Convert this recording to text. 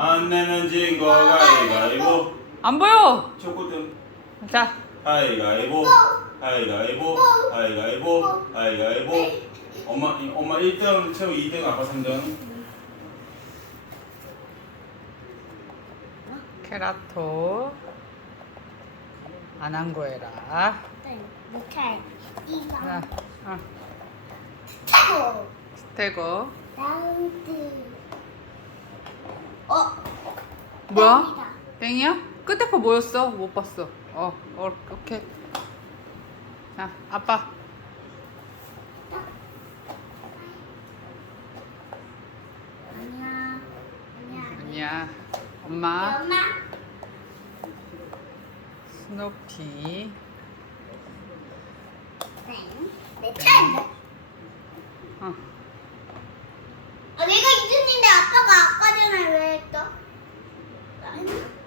안 내면 진거가 아이가이고 안 보여 초코등 자 아이가이고 아이가이고 아이가이고 아이가이고 엄마 엄마 1등 채우 2등 아빠 3등 응. 케라토 안한거 해라 이거 스테고 뭐야? 뱅이야 끝에 거 뭐였어? 못 봤어. 어, 어 오케이. 자, 아빠. 안녕, 안녕. 엄마. 야, 엄마. 스노피. 땡. 내 차례. 어. I'm not